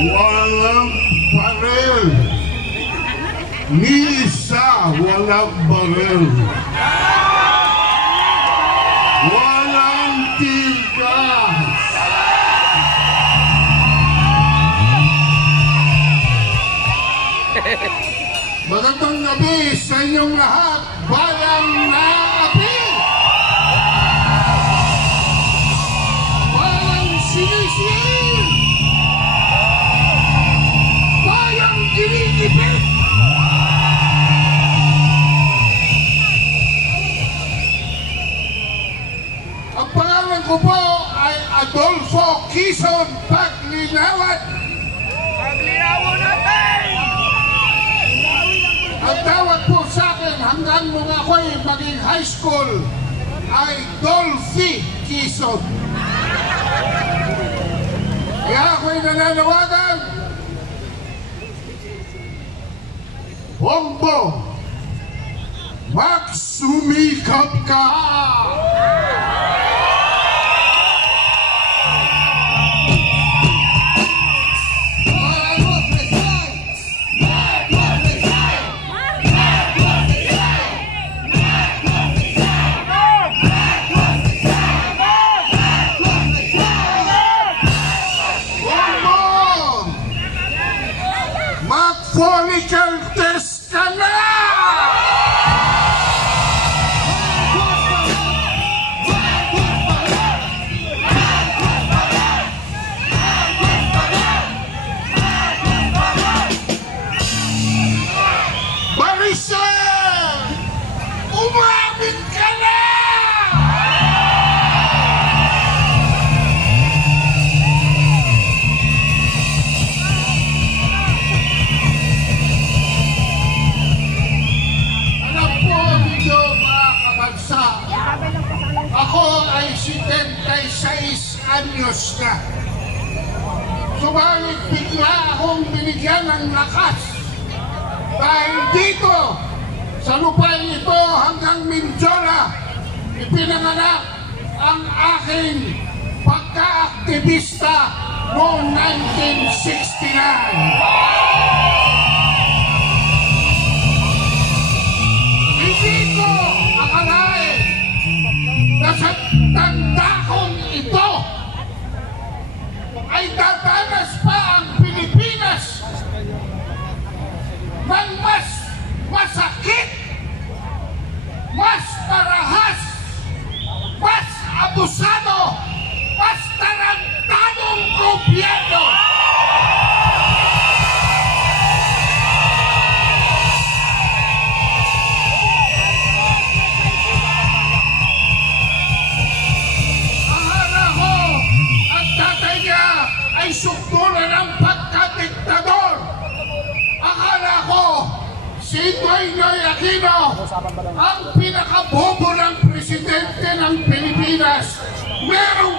walang baril. Ni isa walang baril. Walang tigas. Magandang gabi sa inyong lahat, bayang naapi! Bayang sinisingil! Bayang ginigipit! Ang pangalan ko po ay Adolfo Quezon Paglinawan. Paglinawan natin! Ang tawag po sa akin hanggang nung ako'y maging high school ay Dolphy Quezon. Kaya ako'y nananawagan, Bongbong, magsumikap ka! Mag-follicle test ka na! Maricel! Umamin ka na! Ako ay 76 anyos na. Subalit bigla akong binigyan ng lakas. Dahil dito, sa lupain ito hanggang Mindoro, ipinanganak ang aking pagka-aktivista noong 1969. Sa tanda kong ito ay dadanas pa ang Pilipinas ng mas masakit, mas marahas, mas abusado, mas tarantadong gobyerno. Ay sukdulan ng pagkadiktador. Akala ko si Noynoy Aquino ang pinakabobo ng presidente ng Pilipinas. Merong